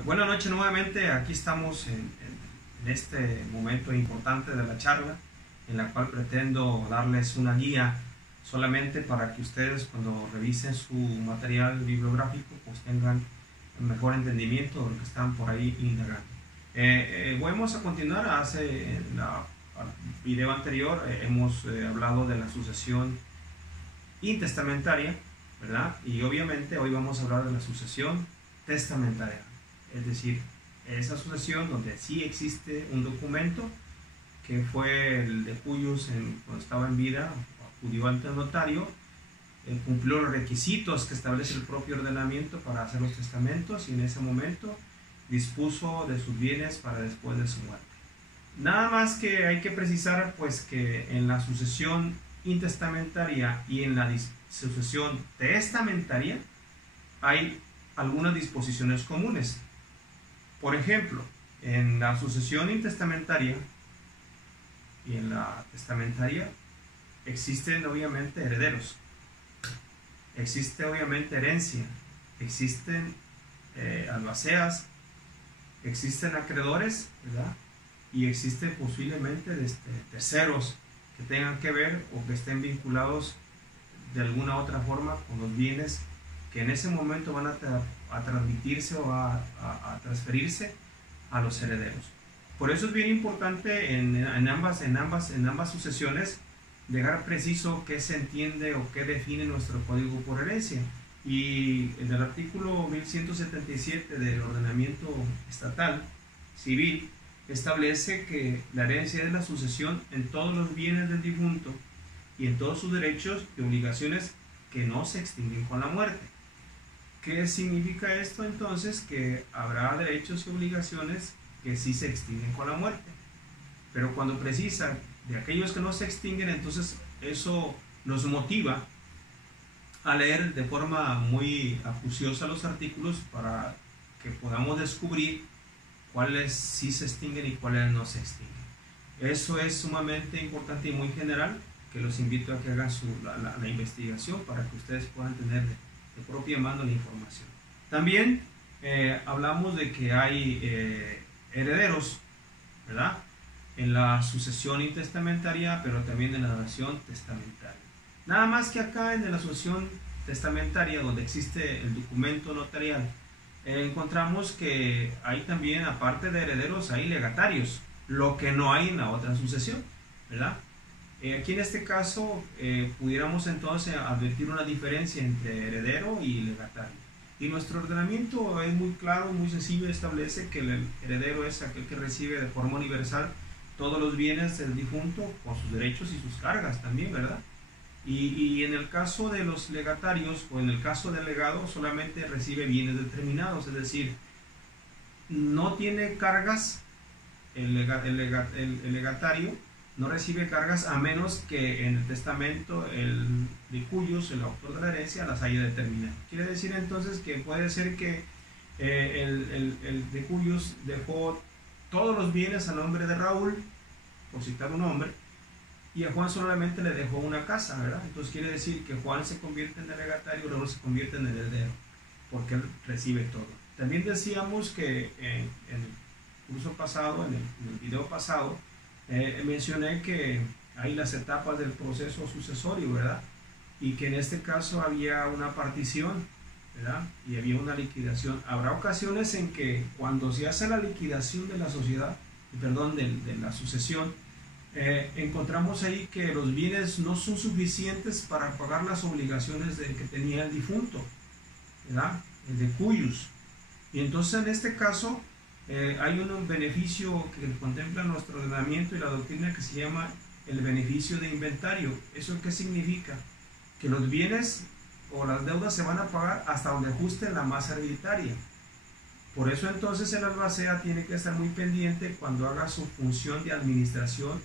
Buenas noches nuevamente, aquí estamos en este momento importante de la charla, en la cual pretendo darles una guía solamente para que ustedes cuando revisen su material bibliográfico pues tengan un mejor entendimiento de lo que están por ahí indagando. Vamos a continuar. En el video anterior hemos hablado de la sucesión intestamentaria, ¿verdad? Y obviamente hoy vamos a hablar de la sucesión testamentaria. Es decir, esa sucesión donde sí existe un documento que fue el de cuyos cuando estaba en vida, acudió ante el notario, cumplió los requisitos que establece el propio ordenamiento para hacer los testamentos y en ese momento dispuso de sus bienes para después de su muerte. Nada más que hay que precisar pues que en la sucesión intestamentaria y en la sucesión testamentaria hay algunas disposiciones comunes. Por ejemplo, en la sucesión intestamentaria y en la testamentaria existen obviamente herederos, existe obviamente herencia, existen albaceas, existen acreedores, ¿verdad? Y existen posiblemente terceros que tengan que ver o que estén vinculados de alguna otra forma con los bienes que en ese momento van a transmitirse o a transferirse a los herederos. Por eso es bien importante en ambas sucesiones dejar preciso qué se entiende o qué define nuestro código por herencia. Y en el artículo 1177 del ordenamiento estatal civil establece que la herencia es la sucesión en todos los bienes del difunto y en todos sus derechos y obligaciones que no se extinguen con la muerte. ¿Qué significa esto entonces? Que habrá derechos y obligaciones que sí se extinguen con la muerte. Pero cuando precisa de aquellos que no se extinguen, entonces eso nos motiva a leer de forma muy acuciosa los artículos para que podamos descubrir cuáles sí se extinguen y cuáles no se extinguen. Eso es sumamente importante y muy general, que los invito a que hagan la investigación para que ustedes puedan tener de propia mano la información. También hablamos de que hay herederos, ¿verdad? En la sucesión intestamentaria, pero también en la donación testamentaria. Nada más que acá en la sucesión testamentaria, donde existe el documento notarial, encontramos que hay también, aparte de herederos, hay legatarios, lo que no hay en la otra sucesión, ¿verdad? Aquí en este caso pudiéramos entonces advertir una diferencia entre heredero y legatario. Y nuestro ordenamiento es muy claro, muy sencillo, establece que el heredero es aquel que recibe de forma universal todos los bienes del difunto con sus derechos y sus cargas también, ¿verdad? Y en el caso de los legatarios o en el caso del legado solamente recibe bienes determinados, es decir, no tiene cargas el legatario, no recibe cargas a menos que en el testamento el de cuyos, el autor de la herencia, las haya determinado. Quiere decir entonces que puede ser que el de cuyos dejó todos los bienes a nombre de Raúl, por citar un nombre, y a Juan solamente le dejó una casa, ¿verdad? Entonces quiere decir que Juan se convierte en el legatario y Raúl se convierte en el heredero, porque él recibe todo. También decíamos que en el curso pasado, en el video pasado, mencioné que hay las etapas del proceso sucesorio, ¿verdad? Y que en este caso había una partición, ¿verdad? Y había una liquidación. Habrá ocasiones en que cuando se hace la liquidación de la sociedad, perdón, de la sucesión, encontramos ahí que los bienes no son suficientes para pagar las obligaciones que tenía el difunto, ¿verdad? El de cuyos. Y entonces en este caso hay un beneficio que contempla nuestro ordenamiento y la doctrina que se llama el beneficio de inventario. ¿Eso qué significa? Que los bienes o las deudas se van a pagar hasta donde ajuste la masa hereditaria. Por eso entonces el albacea tiene que estar muy pendiente cuando haga su función de administración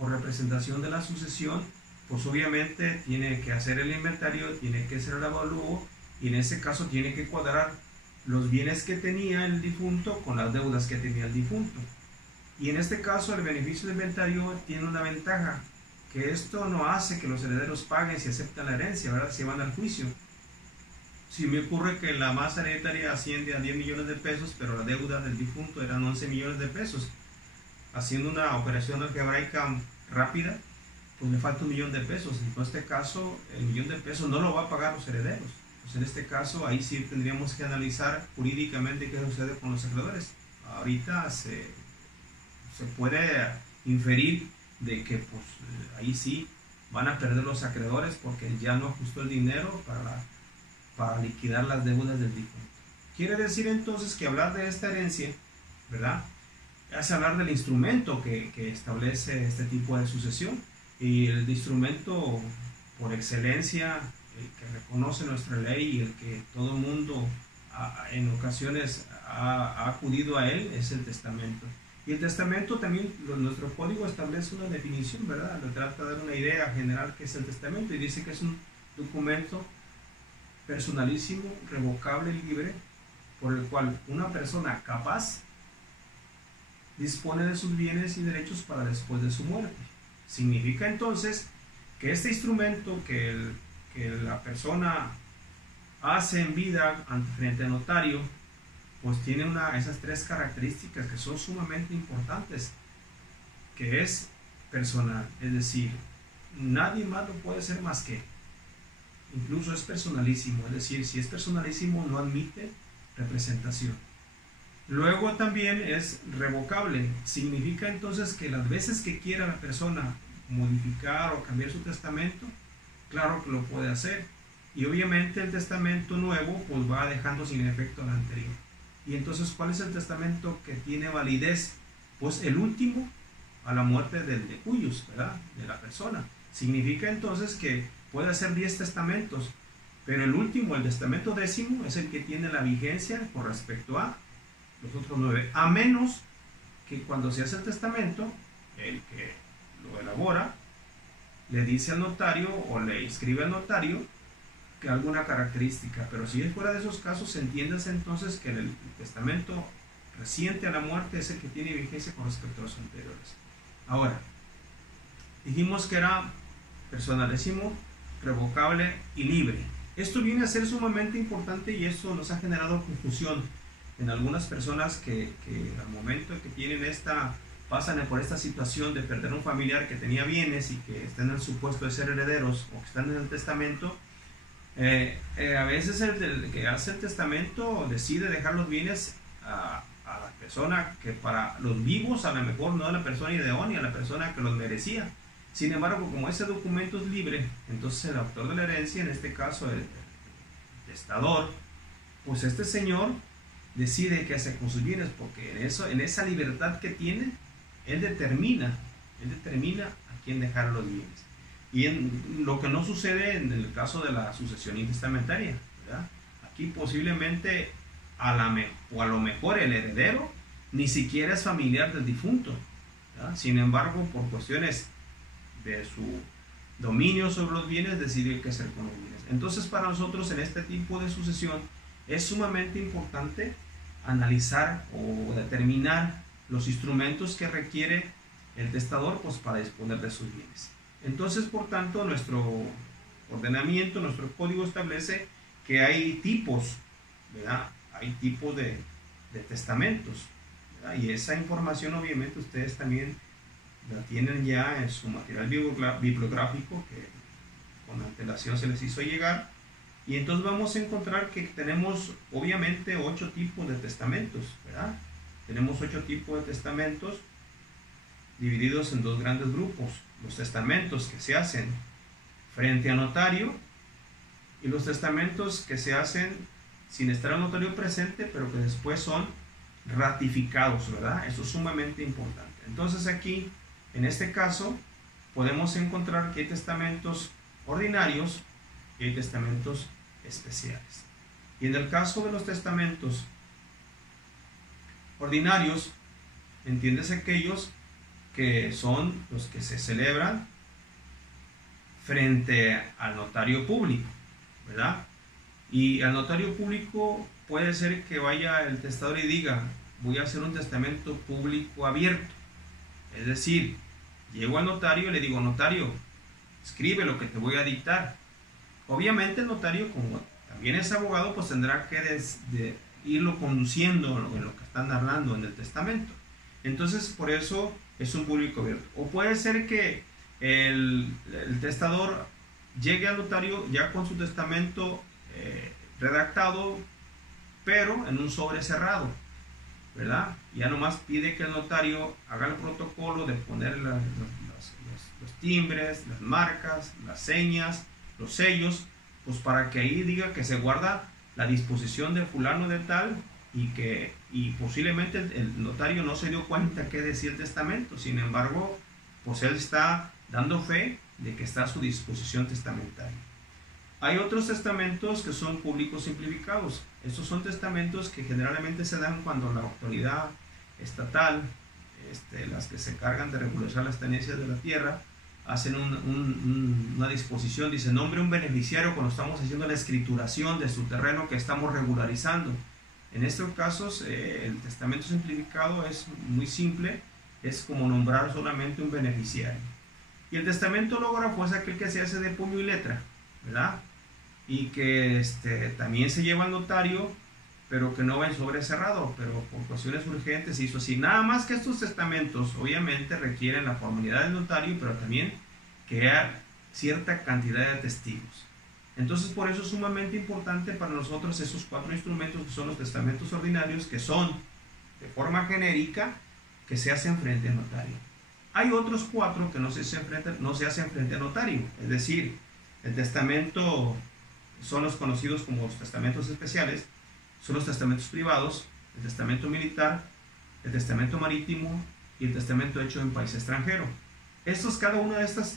o representación de la sucesión, pues obviamente tiene que hacer el inventario, tiene que hacer el avalúo y en ese caso tiene que cuadrar los bienes que tenía el difunto con las deudas que tenía el difunto. Y en este caso el beneficio de inventario tiene una ventaja, que esto no hace que los herederos paguen si aceptan la herencia, ¿verdad? Si van al juicio. si me ocurre que la masa hereditaria asciende a 10 millones de pesos, pero la deuda del difunto eran 11 millones de pesos, haciendo una operación algebraica rápida, pues le falta 1 millón de pesos. En este caso, el 1 millón de pesos no lo va a pagar los herederos. Pues en este caso, ahí sí tendríamos que analizar jurídicamente qué sucede con los acreedores. Ahorita se puede inferir de que pues ahí sí van a perder los acreedores porque ya no ajustó el dinero para liquidar las deudas del difunto. Quiere decir entonces que hablar de esta herencia, ¿verdad?, es hablar del instrumento que establece este tipo de sucesión, y el instrumento por excelencia, el que reconoce nuestra ley y el que todo el mundo en ocasiones ha acudido a él, es el testamento. Y el testamento también, nuestro código establece una definición, ¿verdad? Le trata de dar una idea general que es el testamento, y dice que es un documento personalísimo, revocable y libre, por el cual una persona capaz dispone de sus bienes y derechos para después de su muerte. Significa entonces que este instrumento que la persona hace en vida frente al notario, pues tiene esas 3 características que son sumamente importantes, que es personal, es decir, nadie más lo puede hacer más que él. Incluso es personalísimo, es decir, si es personalísimo no admite representación. Luego también es revocable, significa entonces que las veces que quiera la persona modificar o cambiar su testamento, claro que lo puede hacer, y obviamente el testamento nuevo pues va dejando sin efecto el anterior. Y entonces, ¿cuál es el testamento que tiene validez? Pues el último a la muerte de cuyos, ¿verdad?, de la persona. Significa entonces que puede hacer 10 testamentos, pero el último, el testamento 10º, es el que tiene la vigencia con respecto a los otros 9, a menos que cuando se hace el testamento, el que lo elabora le dice al notario o le inscribe al notario que alguna característica, pero si es fuera de esos casos, entiéndase entonces que el testamento reciente a la muerte es el que tiene vigencia con respecto a los anteriores. Ahora, dijimos que era personalísimo, revocable y libre. Esto viene a ser sumamente importante y esto nos ha generado confusión en algunas personas que al momento que tienen pasan por esta situación de perder un familiar que tenía bienes y que están en el supuesto de ser herederos o que están en el testamento. A veces el que hace el testamento decide dejar los bienes a la persona que para los vivos a lo mejor no a la persona idónea, a la persona que los merecía. Sin embargo, como ese documento es libre, entonces el autor de la herencia, en este caso el testador, pues este señor decide qué hace con sus bienes, porque en esa libertad que tiene, él determina a quién dejar los bienes. Y en lo que no sucede en el caso de la sucesión intestamentaria, ¿verdad? Aquí posiblemente a lo mejor el heredero ni siquiera es familiar del difunto, ¿verdad? Sin embargo, por cuestiones de su dominio sobre los bienes, decide qué hacer con los bienes. Entonces, para nosotros en este tipo de sucesión es sumamente importante analizar o determinar los instrumentos que requiere el testador pues, para disponer de sus bienes. Entonces, por tanto, nuestro ordenamiento, nuestro código establece que hay tipos, ¿verdad? Hay tipos de testamentos, ¿verdad? Y esa información obviamente ustedes también la tienen ya en su material bibliográfico que con antelación se les hizo llegar. Y entonces vamos a encontrar que tenemos obviamente 8 tipos de testamentos, ¿verdad? Tenemos 8 tipos de testamentos divididos en 2 grandes grupos. Los testamentos que se hacen frente a notario y los testamentos que se hacen sin estar el notario presente, pero que después son ratificados, ¿verdad? Eso es sumamente importante. Entonces aquí, en este caso, podemos encontrar que hay testamentos ordinarios y hay testamentos especiales. Y en el caso de los testamentos ordinarios, entiendes aquellos que son los que se celebran frente al notario público, ¿verdad? Y al notario público puede ser que vaya el testador y diga, voy a hacer un testamento público abierto. Es decir, llego al notario y le digo, notario, escribe lo que te voy a dictar. Obviamente el notario, como también ese abogado pues tendrá que irlo conduciendo en lo que están hablando en el testamento. Entonces, por eso es un público abierto. O puede ser que el testador llegue al notario ya con su testamento redactado, pero en un sobre cerrado, ¿verdad? Ya nomás pide que el notario haga el protocolo de poner los timbres, las marcas, las señas, los sellos, pues para que ahí diga que se guarda la disposición de fulano de tal, y posiblemente el notario no se dio cuenta qué decía el testamento. Sin embargo, pues él está dando fe de que está a su disposición testamentaria. Hay otros testamentos que son públicos simplificados. Estos son testamentos que generalmente se dan cuando la autoridad estatal, las que se encargan de regularizar las tenencias de la tierra, hacen una disposición, dice, nombre un beneficiario cuando estamos haciendo la escrituración de su terreno que estamos regularizando. En estos casos, el testamento simplificado es muy simple, es como nombrar solamente un beneficiario. Y el testamento hológrafo es aquel que se hace de puño y letra, ¿verdad? Y que también se lleva al notario, pero que no va en sobre cerrado, pero por cuestiones urgentes se hizo así. Nada más que estos testamentos obviamente requieren la formalidad del notario, pero también que haya cierta cantidad de testigos. Entonces, por eso es sumamente importante para nosotros esos 4 instrumentos que son los testamentos ordinarios, que son de forma genérica, que se hacen frente al notario. Hay otros 4 que no se hacen frente al notario, es decir, el testamento son los conocidos como los testamentos especiales, son los testamentos privados, el testamento militar, el testamento marítimo y el testamento hecho en país extranjero. Cada uno de estos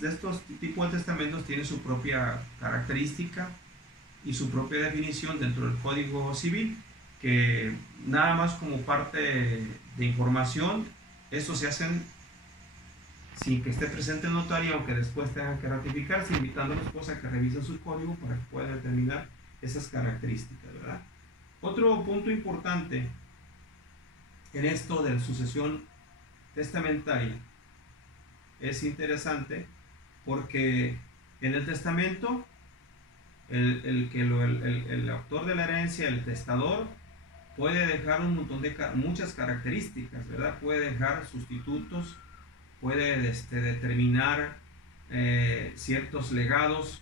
tipos de testamentos tiene su propia característica y su propia definición dentro del Código Civil, que nada más como parte de información, estos se hacen sin que esté presente el notario, aunque después tengan que ratificarse, invitando a la esposa a que revisen su código para que pueda determinar esas características, ¿verdad? Otro punto importante en esto de la sucesión testamentaria es interesante porque en el testamento el autor de la herencia, el testador, puede dejar un montón de muchas características, ¿verdad? Puede dejar sustitutos, puede determinar ciertos legados,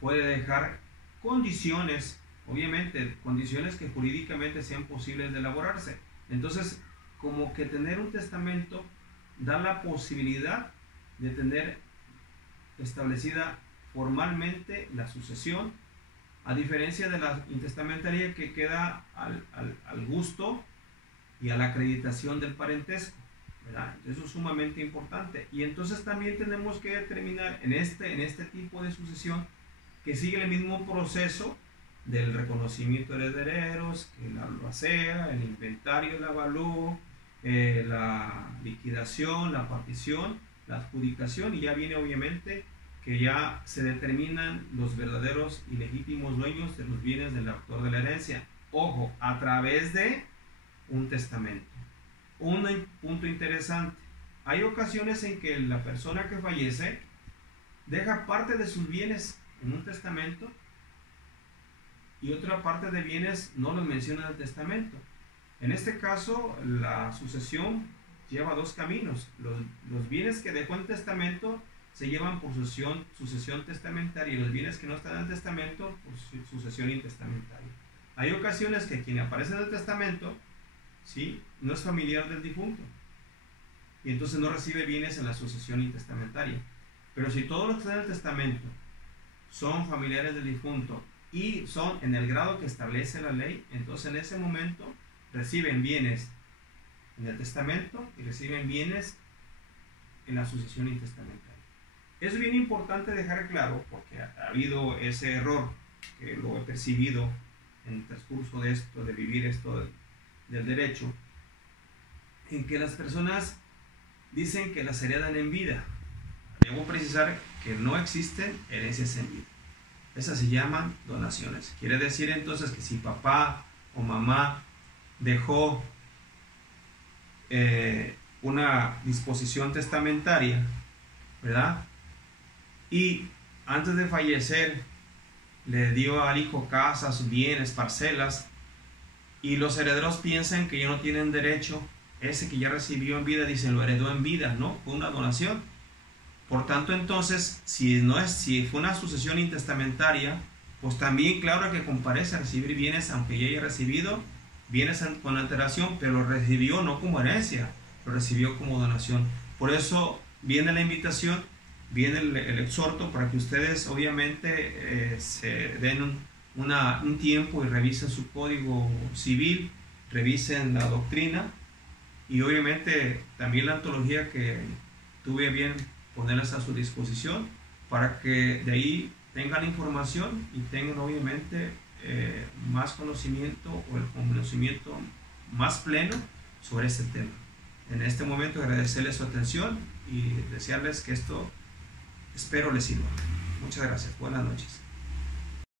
puede dejar condiciones, obviamente condiciones que jurídicamente sean posibles de elaborarse. Entonces, como que tener un testamento da la posibilidad de tener establecida formalmente la sucesión, a diferencia de la intestamentaria que queda al gusto y a la acreditación del parentesco, ¿verdad? Eso es sumamente importante. Y entonces también tenemos que determinar en este tipo de sucesión que sigue el mismo proceso del reconocimiento de herederos, que la albacea, el inventario, el avalúo, la liquidación, la partición, la adjudicación, y ya viene obviamente que ya se determinan los verdaderos y legítimos dueños de los bienes del autor de la herencia. Ojo, a través de un testamento. Un punto interesante, hay ocasiones en que la persona que fallece deja parte de sus bienes en un testamento y otra parte de bienes no los menciona en el testamento. En este caso, la sucesión lleva 2 caminos. Los bienes que dejó en testamento se llevan por sucesión testamentaria, y los bienes que no están en el testamento por sucesión intestamentaria. Hay ocasiones que quien aparece en el testamento, ¿sí?, no es familiar del difunto y entonces no recibe bienes en la sucesión intestamentaria. Pero si todos los que están en el testamento son familiares del difunto y son en el grado que establece la ley, entonces en ese momento reciben bienes en el testamento y reciben bienes en la sucesión intestamentaria. Es bien importante dejar claro, porque ha habido ese error que lo he percibido en el transcurso de esto, de vivir esto del derecho, en que las personas dicen que las heredan en vida. Debo precisar que no existen herencias en vida. Esas se llaman donaciones. Quiere decir entonces que si papá o mamá dejó una disposición testamentaria, ¿verdad?, y antes de fallecer le dio al hijo casas, bienes, parcelas, y los herederos piensan que ya no tienen derecho. Ese que ya recibió en vida, dicen, lo heredó en vida, ¿no? Fue una donación. Por tanto, entonces, si fue una sucesión intestamentaria, pues también, claro, que comparece a recibir bienes, aunque ya haya recibido bienes con antelación, pero lo recibió no como herencia, lo recibió como donación. Por eso viene la invitación, viene el exhorto para que ustedes obviamente se den un tiempo y revisen su código civil, revisen la doctrina y obviamente también la antología que tuve bien ponerlas a su disposición para que de ahí tengan información y tengan obviamente más conocimiento o el conocimiento más pleno sobre este tema. En este momento agradecerles su atención y desearles que esto espero les sirva. Muchas gracias. Buenas noches.